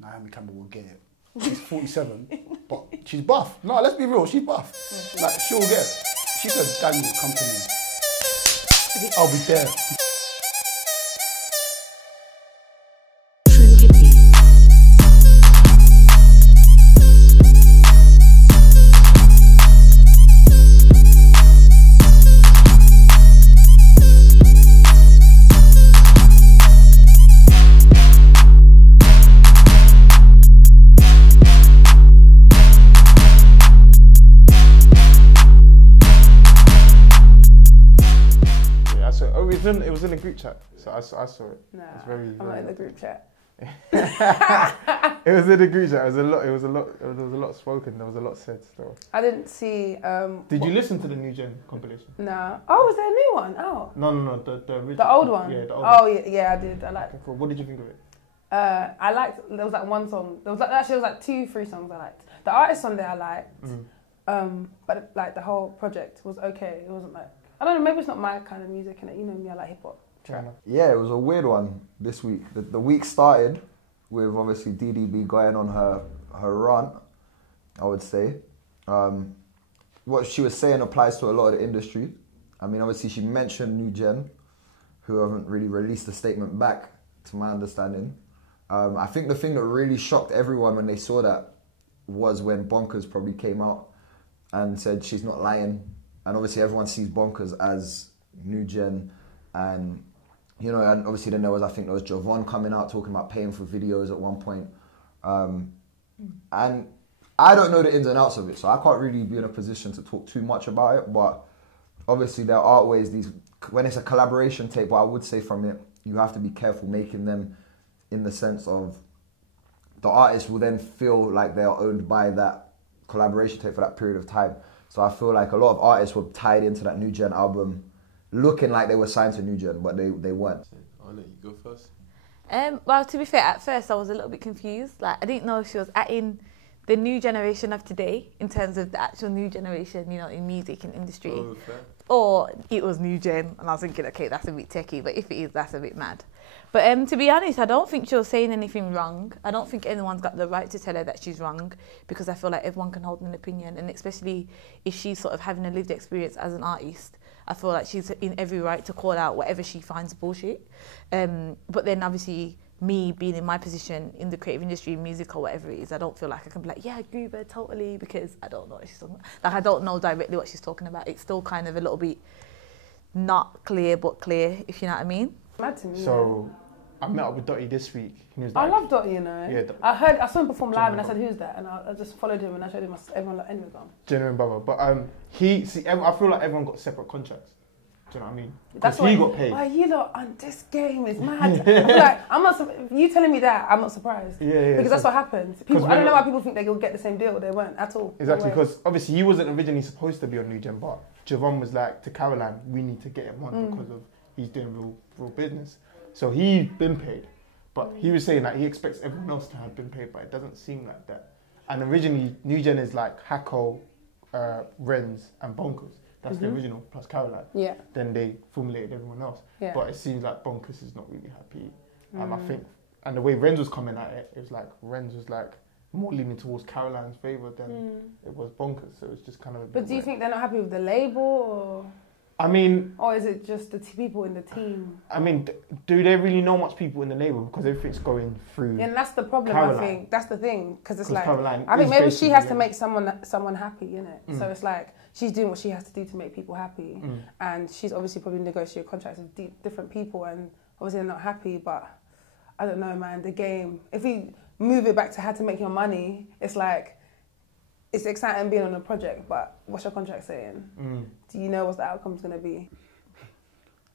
Naomi Campbell will get it. She's 47, but she's buff. No, let's be real, she's buff. Like, she'll get it. She said, Daniel, come to me. I'll be there. It was in a group chat, so I saw it. Nah, it's very, I'm not in the group chat. It was in a group chat. There was a lot spoken. There was a lot said. So I didn't see. Did you listen to the new gen compilation? Nah. Oh, was there a new one? Oh. No. The original. The old one. Yeah, the old one. Yeah, I did. I liked. Okay, cool. What did you think of it? I liked. There was like one song. There was like 2, 3 songs I liked. The artist on there I liked. But like the whole project was okay. It wasn't like. I don't know, maybe it's not my kind of music, and you know me, I like hip-hop. Yeah, it was a weird one this week. The week started with obviously DDB going on her rant, I would say. What she was saying applies to a lot of the industry. I mean, obviously she mentioned New Gen, who haven't really released a statement back, to my understanding. I think the thing that really shocked everyone when they saw that was when Bonkers probably came out and said she's not lying. And obviously everyone sees Bonkers as New Gen, and you know, and obviously then there was Javon coming out talking about paying for videos at one point, and I don't know the ins and outs of it, so I can't really be in a position to talk too much about it. But obviously there are always these, when it's a collaboration tape, what I would say from it, you have to be careful making them in the sense of the artist will then feel like they are owned by that collaboration tape for that period of time. So I feel like a lot of artists were tied into that New Gen album looking like they were signed to New Gen, but they weren't. I'll let you go first. Well, to be fair, at first I was a little bit confused. Like, I didn't know if she was in the new generation of today, in terms of the actual new generation, you know, in music and industry. Oh, fair. Or it was New Gen, and I was thinking, okay, that's a bit techie, but if it is, that's a bit mad. But to be honest, I don't think she was saying anything wrong. I don't think anyone's got the right to tell her that she's wrong, because I feel like everyone can hold an opinion, and especially if she's sort of having a lived experience as an artist, I feel like she's in every right to call out whatever she finds bullshit. But then obviously, me being in my position in the creative industry, music or whatever it is, I don't feel like I can be like, yeah, I agree with her totally, because I don't know what she's talking about. Like, I don't know directly what she's talking about. It's still kind of a little bit not clear, but clear, if you know what I mean. Mad to me. So I met up with Dotty this week. He was like, I love Dotty, you know. Yeah, I saw him perform live, and I said, "Who's that?" And I just followed him, and I showed him everyone. Like, anyway, gone. Genuine brother, but I feel like everyone got separate contracts. Do you know what I mean? That's why he got paid. Why you lot on this game is mad. I feel like I'm not. You telling me that, I'm not surprised. Yeah. Because that's what happens. People, I don't know why people think they will get the same deal. They weren't at all. Exactly, because obviously he wasn't originally supposed to be on New Gen, but Javon was like to Caroline, we need to get him on because of he's doing real business. So he'd been paid, but he was saying that he expects everyone else to have been paid, but it doesn't seem like that. And originally, New Gen is like Hako, Renz, and Bonkers. That's the original, plus Caroline. Yeah. Then they formulated everyone else. Yeah. But it seems like Bonkers is not really happy. I think, and the way Renz was coming at it, it was like Renz was like more leaning towards Caroline's favour than it was Bonkers. So it's just kind of a bit But do you think they're not happy with the label, or? I mean... Or is it just the people in the team? I mean, do they really know much people in the label? Because everything's going through... Yeah, and that's the problem, Caroline. I think. That's the thing. Because it's like... Caroline I think maybe she has to make someone happy, innit? So it's like, she's doing what she has to do to make people happy. And she's obviously probably negotiated contracts with different people, and obviously they're not happy, but I don't know, man, the game... If we move it back to how to make your money, it's like... It's exciting being on a project, but what's your contract saying? Do you know what the outcome's going to be?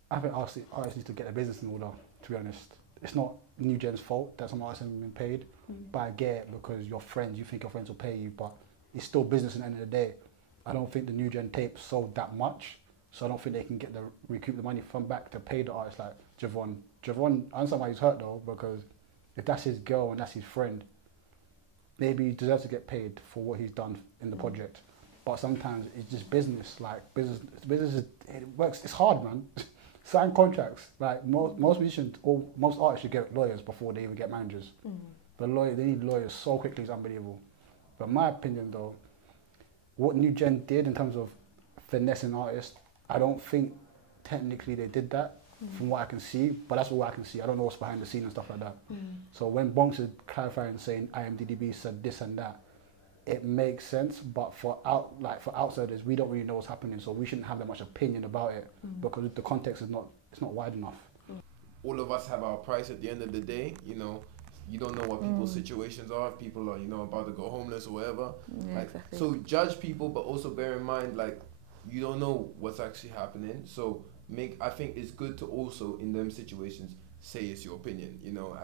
I think artists need to get their business in order, to be honest. It's not New Gen's fault that some artists haven't been paid, but I get it because your friends, you think your friends will pay you, but it's still business at the end of the day. I don't think the New Gen tape sold that much, so I don't think they can recoup the money from back to pay the artists like Javon. Javon, I understand why he's hurt though, because if that's his girl and that's his friend, maybe he deserves to get paid for what he's done in the project. But sometimes it's just business. Like business it works. It's hard, man. Sign contracts. Like most musicians or most artists should get lawyers before they even get managers. They need lawyers so quickly, it's unbelievable. But in my opinion, though, what New Gen did in terms of finessing artists, I don't think technically they did that from what I can see, but that's all I can see. I don't know what's behind the scene and stuff like that. So when Bonks is clarifying and saying IAMDDB said this and that, it makes sense, but for outsiders, we don't really know what's happening, so we shouldn't have that much opinion about it because the context is not wide enough. All of us have our price at the end of the day, you know. You don't know what people's situations are. If people are, you know, about to go homeless or whatever. Yeah, exactly. So judge people, but also bear in mind, like, you don't know what's actually happening. So I think it's good to also, in them situations, say it's your opinion, you know,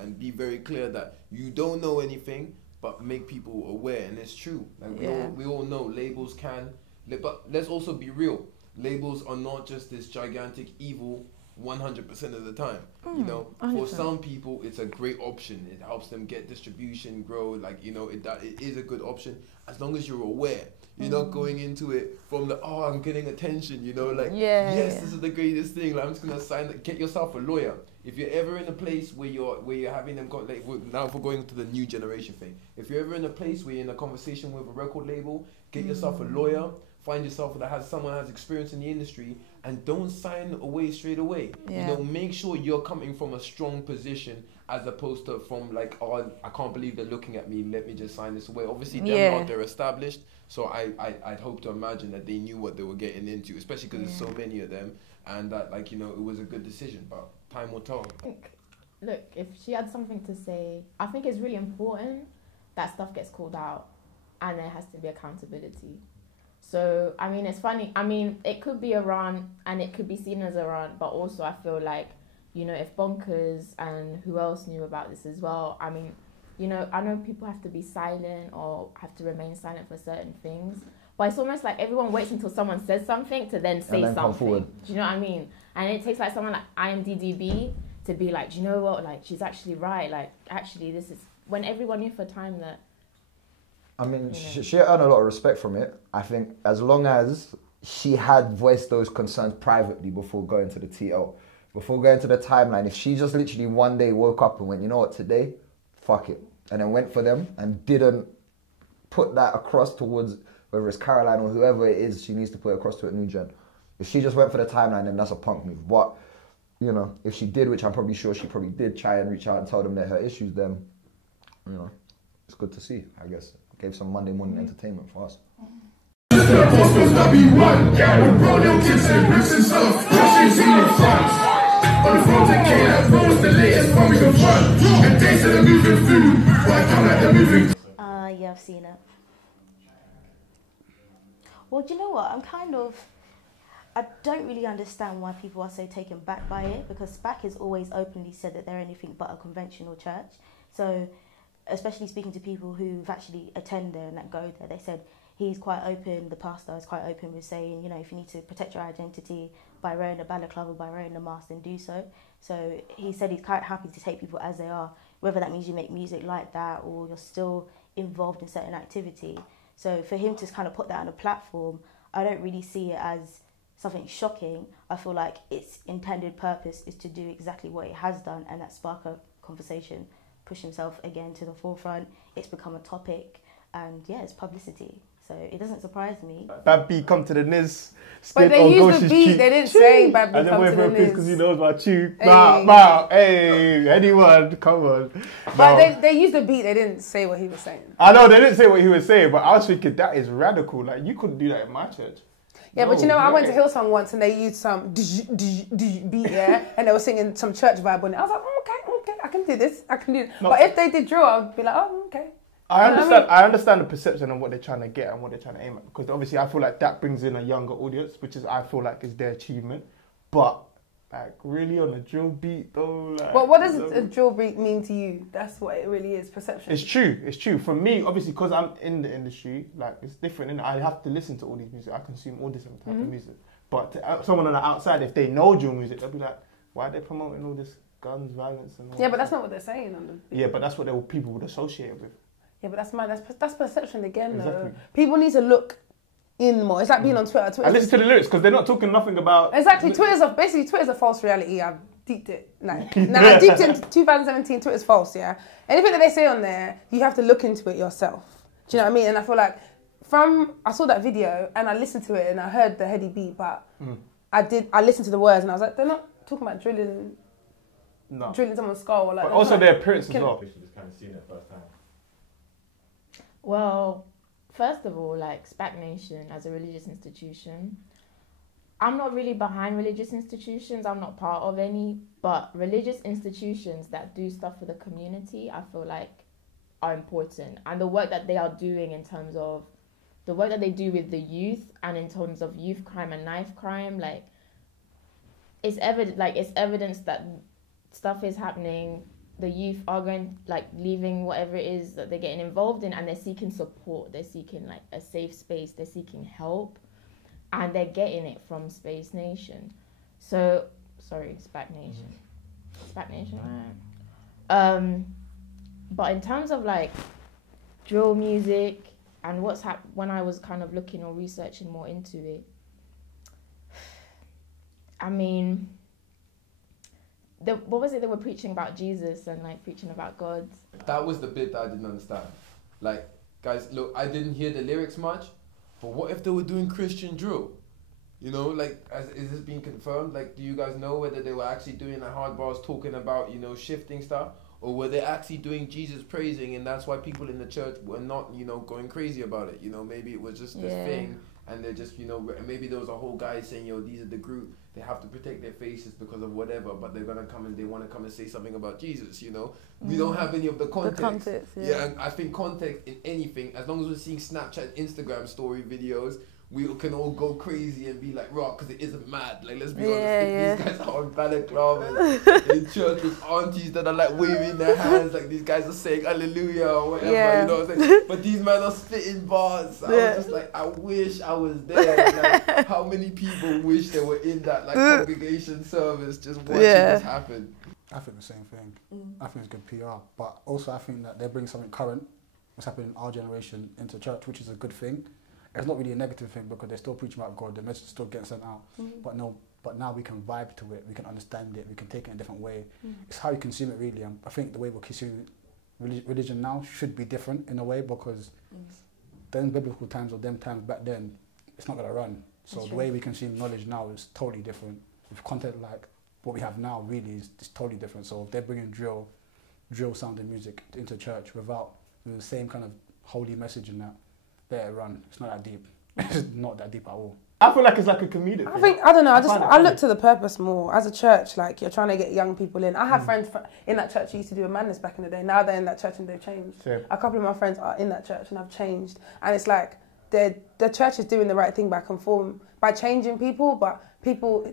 and be very clear that you don't know anything, but make people aware. And it's true. Like we all know labels can, but let's also be real. Labels are not just this gigantic evil 100% of the time. You know, 100%. For some people it's a great option. It helps them get distribution, grow, like, you know, it is a good option as long as you're aware. You're not going into it from the, oh, I'm getting attention, you know, like, yes, this is the greatest thing, like, I'm just gonna sign that. Get yourself a lawyer. If you're ever in a place where you're having them like, now if we're going to the new generation thing, if you're ever in a place where you're in a conversation with a record label, get yourself a lawyer. Find yourself that someone has experience in the industry, and don't sign away straight away. You know, make sure you're coming from a strong position as opposed to from like, oh, I can't believe they're looking at me, let me just sign this away. Obviously, they're established, so I'd hope to imagine that they knew what they were getting into, especially because there's so many of them, and that, like, you know, it was a good decision, but time will tell. Look, if she had something to say, I think it's really important that stuff gets called out and there has to be accountability. So, I mean, it's funny. I mean, it could be a run and it could be seen as a run, but also I feel like, you know, if Bonkers and who else knew about this as well, I mean, you know, I know people have to be silent or have to remain silent for certain things, but it's almost like everyone waits until someone says something to then say something. Do you know what I mean? And it takes like someone like IAMDDB to be like, do you know what, like, she's actually right. Like, actually, this is when everyone knew for a time that, I mean, she earned a lot of respect from it. I think as long as she had voiced those concerns privately before going to the TL, before going to the timeline, if she just literally one day woke up and went, you know what, today, fuck it, and then went for them and didn't put that across towards, whether it's Caroline or whoever it is, she needs to put it across to a New Gen. If she just went for the timeline, then that's a punk move. But, you know, if she did, which I'm probably sure she probably did, try and reach out and tell them that her issues, then, you know, it's good to see, I guess. Gave some Monday morning entertainment for us. Yeah, I've seen it. Well, do you know what? I don't really understand why people are so taken back by it, because SPAC has always openly said that they're anything but a conventional church. So, especially speaking to people who've actually attended there and that go there, they said he's quite open, the pastor is quite open with saying, you know, if you need to protect your identity by wearing a balaclava, by wearing a mask, then do so. So he said he's quite happy to take people as they are, whether that means you make music like that or you're still involved in certain activity. So for him to kind of put that on a platform, I don't really see it as something shocking. I feel like its intended purpose is to do exactly what it has done, and that spark a conversation, push himself again to the forefront. It's become a topic, and yeah, it's publicity. So it doesn't surprise me. Bad B come to the Niz. But they used the beat, they didn't say Bad B come to the Niz. Because he knows my tune. Wow, hey, anyone, come on. But they used the beat, they didn't say what he was saying. I know, they didn't say what he was saying, but I was thinking that is radical. Like, you couldn't do that in my church. Yeah, but you know, I went to Hillsong once and they used some beat, yeah, and they were singing some church vibe on it. I was like, okay, I can do this, I can do it. No. But if they did drill, I'd be like, oh, okay. I understand the perception of what they're trying to get and what they're trying to aim at, because obviously I feel like that brings in a younger audience, which is, I feel like, is their achievement. But like, really on a drill beat though, like, well, what does a drill beat mean to you? That's what it really is, perception. It's true. For me, obviously, because I'm in the industry, like, it's different, and I have to listen to all these music. I consume all different type of music. But to someone on the outside, if they know drill music, they'll be like, why are they promoting all this guns, violence, and all yeah, but that's not what they're saying on the... Yeah, but that's what people would associate it with. Yeah, but that's perception again, exactly. Though. People need to look in more. It's like being on Twitter. I listen to the lyrics because they're not talking nothing about... Exactly. Twitter's a false reality. deeped it. Like, now I deeped it in 2017. Twitter's false, yeah. Anything that they say on there, you have to look into it yourself. Do you know what I mean? And I feel like I saw that video and I listened to it and I heard the heady beat, but I listened to the words and I was like, they're not talking about drilling someone's skull. Or like, but also their appearance as well. You should just kind of seen it first time. Well, first of all, like SPAC Nation as a religious institution, I'm not really behind religious institutions. I'm not part of any, but religious institutions that do stuff for the community, I feel like are important. And the work that they are doing in terms of the work that they do with the youth and in terms of youth crime and knife crime, like it's evidence that stuff is happening. The youth are going, like, leaving whatever it is that they're getting involved in, and they're seeking support. They're seeking like a safe space. They're seeking help. And they're getting it from Space Nation. So, sorry, SPAC Nation. SPAC Nation, right? But in terms of like drill music and what's happened, when I was kind of looking or researching more into it, I mean, what was it they were preaching about Jesus and like preaching about God? That was the bit that I didn't understand. Like, guys, look, I didn't hear the lyrics much. But what if they were doing Christian drill? You know, like, is this being confirmed? Like, do you guys know whether they were actually doing the hard bars talking about, you know, shifting stuff? Or were they actually doing Jesus praising and that's why people in the church were not, you know, going crazy about it? You know, maybe it was just this thing and they're just, you know, maybe there was a whole guy saying, yo, these are the group, they have to protect their faces because of whatever, but they're going to come and they want to come and say something about Jesus, you know? We don't have any of the context. The context, yeah, and I think context in anything, as long as we're seeing Snapchat, Instagram story videos, we can all go crazy and be like, right, because it isn't mad. Like, let's be honest, these guys are on balaclavas in church with aunties that are like waving their hands, like these guys are saying hallelujah or whatever, you know what I'm saying? But these men are spitting bars. I was just like, I wish I was there. Like, how many people wish they were in that like congregation service just watching this happen? I think the same thing. I think it's good PR, but also I think that they bring something current, what's happening in our generation, into church, which is a good thing. It's not really a negative thing because they're still preaching about God, the message is still getting sent out. But now we can vibe to it, we can understand it, we can take it in a different way. It's how you consume it really. I think the way we're consuming religion now should be different in a way because them biblical times or them times back then, it's not going to run. So the way we consume knowledge now is totally different. With content like what we have now really is totally different. So if they're bringing drill sounding music into church with the same kind of holy message in that, let it run. It's not that deep. It's not that deep at all. I feel like it's like a comedic thing. I don't know, I look to the purpose more. As a church, like, you're trying to get young people in. I have friends in that church who used to do a madness back in the day. Now they're in that church and they've changed. Same. A couple of my friends are in that church and have changed. And it's like, the church is doing the right thing by changing people, but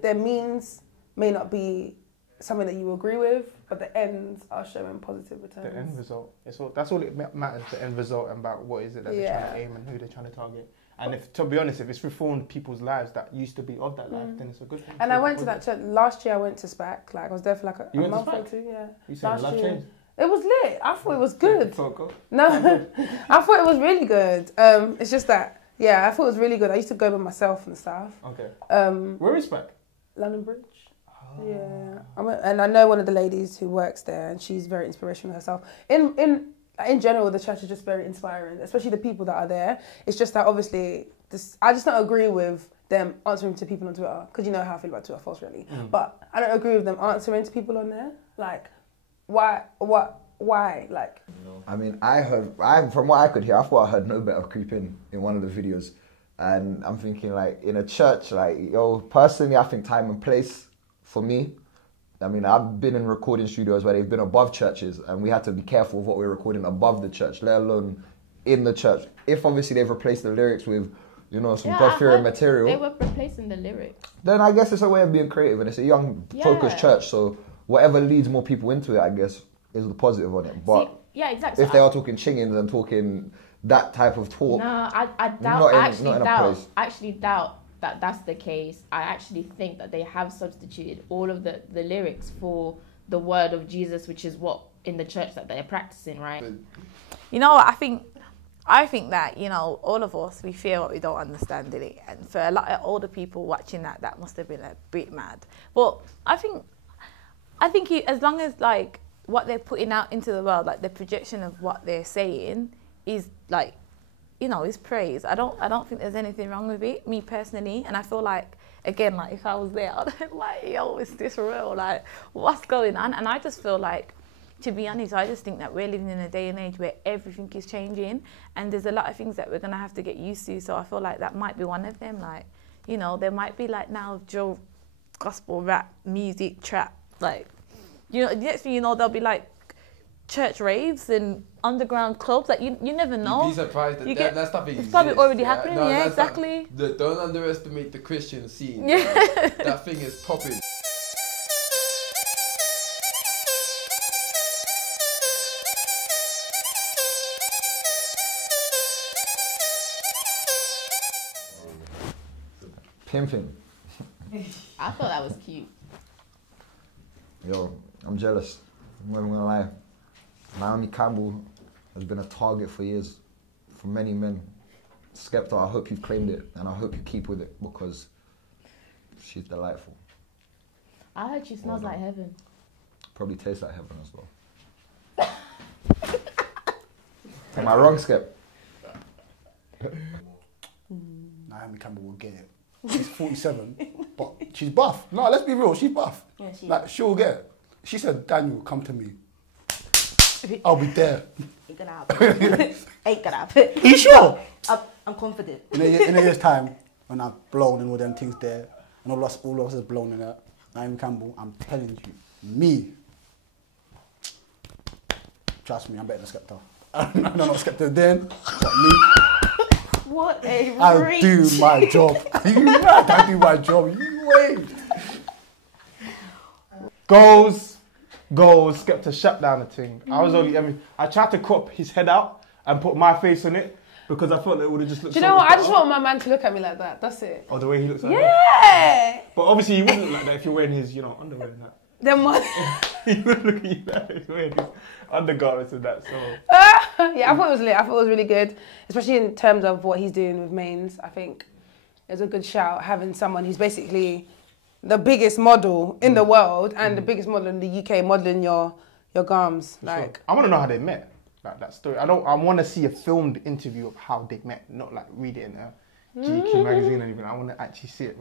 their means may not be something that you agree with, but the ends are showing positive returns. The end result. That's all it matters, the end result, and about what is it that they're trying to aim and who they're trying to target. And if, to be honest, if it's reformed people's lives that used to be of that life, then it's a good thing. And I went to that church, last year I went to SPAC, like I was there for like a month or two, You said life changed? It was lit, I thought it was good. Go. No, I thought it was really good. It's just that, I thought it was really good. I used to go by myself and stuff. Okay. Where is SPAC? London Bridge. Yeah, and I know one of the ladies who works there, and she's very inspirational herself. In general, the church is just very inspiring, especially the people that are there. It's just that obviously, I just don't agree with them answering to people on Twitter, because you know how I feel about Twitter, false really. But I don't agree with them answering to people on there. Like, why? Like, I mean, from what I could hear, I thought I heard no better creep in one of the videos, and I'm thinking like in a church, like personally, I think time and place. For me, I mean, I've been in recording studios where they've been above churches and we had to be careful of what we're recording above the church, let alone in the church. If obviously they've replaced the lyrics with, some God-fearing material. They were replacing the lyrics. Then I guess it's a way of being creative and it's a young, focused church. So whatever leads more people into it, I guess, is the positive on it. But exactly. If they are talking chingings and talking that type of talk, no, I actually doubt that's the case. I actually think that they have substituted all of the lyrics for the word of Jesus, which is what in the church that they're practicing, right? You know what, I think that, all of us, we fear what we don't understand, did it? And for a lot of older people watching that must have been a bit mad. But I think I think as long as like what they're putting out into the world, like the projection of what they're saying is like, you know, is praise. I don't think there's anything wrong with it, me personally. And I feel like, again, like if I was there, I'd be like, yo, is this real? Like, what's going on? And I just feel like, to be honest, I just think that we're living in a day and age where everything is changing, and there's a lot of things that we're gonna have to get used to. So I feel like that might be one of them. Like, you know, there might be like now drill, gospel, rap, music, trap, like, you know, next thing you know, there'll be like church raves and underground clubs. Like, you never know. You'd be surprised that that stuff exists. It's probably already happening. No, yeah, exactly. Don't underestimate the Christian scene. Yeah. That thing is popping. Pimping. I thought that was cute. Yo, I'm jealous. I'm not even gonna lie. Naomi Campbell has been a target for years, for many men. Skepta, I hope you've claimed it, and I hope you keep with it, because she's delightful. I heard she smells like heaven. Probably tastes like heaven as well. Am I wrong, Skep? Naomi Campbell will get it. She's 47, but she's buff. No, let's be real, she's buff. Yeah, she Like, she'll get it. She said, Daniel, come to me. I'll be there. Ain't gonna happen. Ain't gonna happen. Are you sure? I'm confident. In a year's time, when I've blown and all them things there, and all of us is blown in that, Naomi Campbell, I'm telling you, me. Trust me, I'm better than Skepta. I'm not Skepta then, but me. What a I'll reach. do my job. You mad? I do my job. You wait. Goals, Skepta shut down the thing. I tried to crop his head out and put my face on it because I thought it would have just looked. Do you know what? I just want my man to look at me like that. That's it. Oh, the way he looks like that. Yeah. But obviously he wouldn't look like that if you're wearing his, underwear and that. Then what? He would look at you like that if you're wearing his undergarments and that. So. Yeah, I thought it was lit. I thought it was really good, especially in terms of what he's doing with mains. I think it's a good shout having someone who's basically the biggest model in the world and the biggest model in the UK modelling your gums. Like, sure. I want to know how they met. Like that story. I want to see a filmed interview of how they met, not like read it in a GQ magazine or anything. I want to actually see it.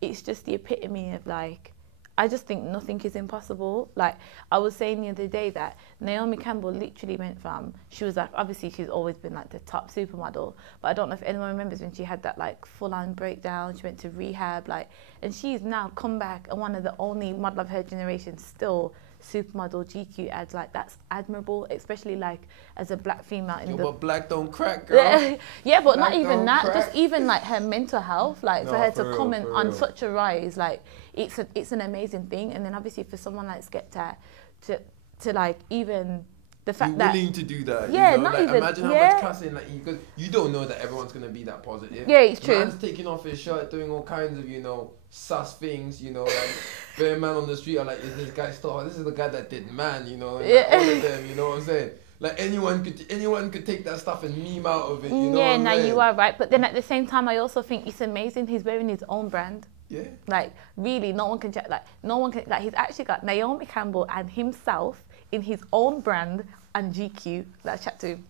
It's just the epitome of like, I just think nothing is impossible. Like, I was saying the other day that Naomi Campbell literally went from, she was like, obviously she's always been like the top supermodel, but I don't know if anyone remembers when she had that like full-on breakdown, she went to rehab, like, and she's now come back and one of the only model of her generation still supermodel GQ ads. Like, that's admirable, especially like as a black female in But black don't crack, girl. Yeah, but Black not even that, crack. just even like her mental health, like for her to real, comment on real. such a rise, like it's an amazing thing. And then obviously for someone like Skepta to like even the fact You're that willing to do that. Yeah, you know? not like, even- imagine how yeah. much cussing, like, because you don't know that everyone's gonna be that positive. Yeah, it's true. Man's taking off his shirt, doing all kinds of, sus things, like bare man on the street are like, is this guy still? This is the guy that did man, and like, all of them, you know what I'm saying? Like anyone could take that stuff and meme out of it, you know. Yeah, what I'm saying? you are right. But then at the same time, I also think it's amazing. He's wearing his own brand. Yeah. Like really, no one can like he's actually got Naomi Campbell and himself in his own brand and GQ. Let's chat to him.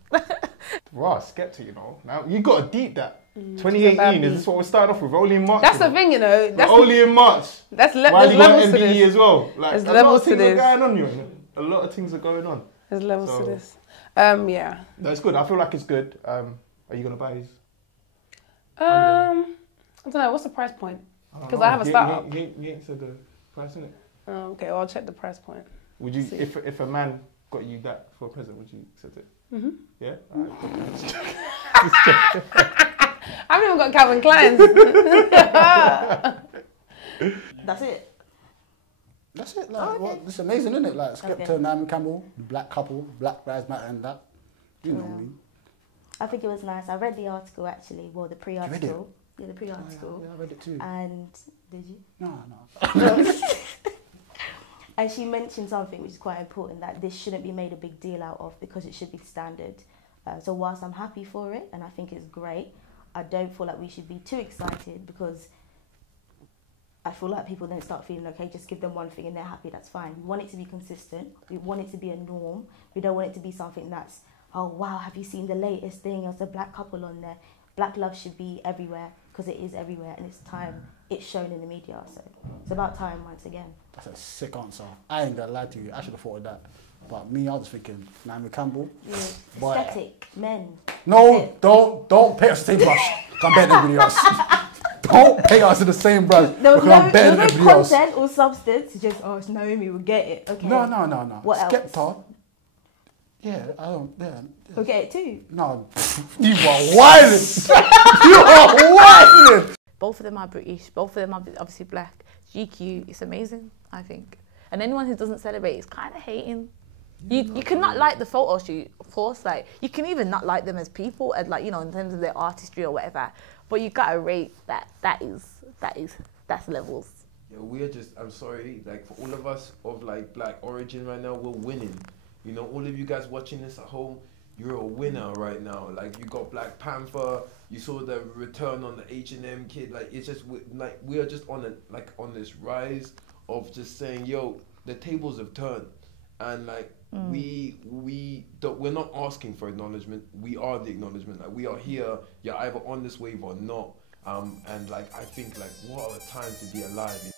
Wow, Skepta, Now you got to deep that. 2018, is this what we're starting off with? Only in March. that's the thing, That's only in March. That's Why there's you got levels to MBE this. as well? Like, There's a lot levels of to things are this. going on, A lot of things are going on. There's levels So- to this. Yeah. No, it's good. I feel like it's good. Are you gonna buy these? I don't know. What's the price point? Because I have a startup. You ain't said the price, innit? Oh, okay, well, I'll check the price point. Would you, See. if a man got you that for a present, would you accept it? Mm-hmm. Yeah. All right. I haven't even got Calvin Klein's. That's it. That's it. Like, well, it's amazing, isn't it? Like, Skepta, Okay. Naomi Campbell, black couple, Black Lives Matter and that. You know me. I think it was nice. I read the article actually, well, the pre-article. Yeah, the pre-article. Yeah, I read it too. And did you? No. And she mentioned something which is quite important, that this shouldn't be made a big deal out of because it should be standard. So whilst I'm happy for it and I think it's great, I don't feel like we should be too excited because I feel like people then start feeling, okay, just give them one thing and they're happy, that's fine. We want it to be consistent. We want it to be a norm. We don't want it to be something that's, oh, wow, have you seen the latest thing? There's a black couple on there. Black love should be everywhere, because it is everywhere, and it's time it's shown in the media. So it's about time once again. That's a sick answer. I ain't gonna lie to you. I should have thought of that. But me, I was thinking Naomi Campbell. Yeah. Boy. Aesthetic, men. No, don't pay us the same brush. I'm better than everybody else. Don't pay us to the same brush There was because I'm better than no everybody else. content or substance. It's just, oh, it's Naomi, we'll get it. Okay. No. What else? Skepta. Yeah, I don't. Yeah. We'll get it too. No, you are wilding. You are wilding. Both of them are British. Both of them are obviously black. GQ is amazing, I think. And anyone who doesn't celebrate is kind of hating. You cannot like the photo shoot, of course. Like you can even not like them as people, and like, you know, in terms of their artistry or whatever. But you gotta rate that. That's levels. Yeah, we're just. I'm sorry, like for all of us of like black origin right now, we're winning. You know, all of you guys watching this at home, you're a winner right now. Like you got Black Panther, you saw the return on the H&M kid. Like it's just like we are just on on this rise of just saying, yo, the tables have turned, and like we're not asking for acknowledgement. We are the acknowledgement. Like we are here. You're either on this wave or not. And like I think like what a time to be alive.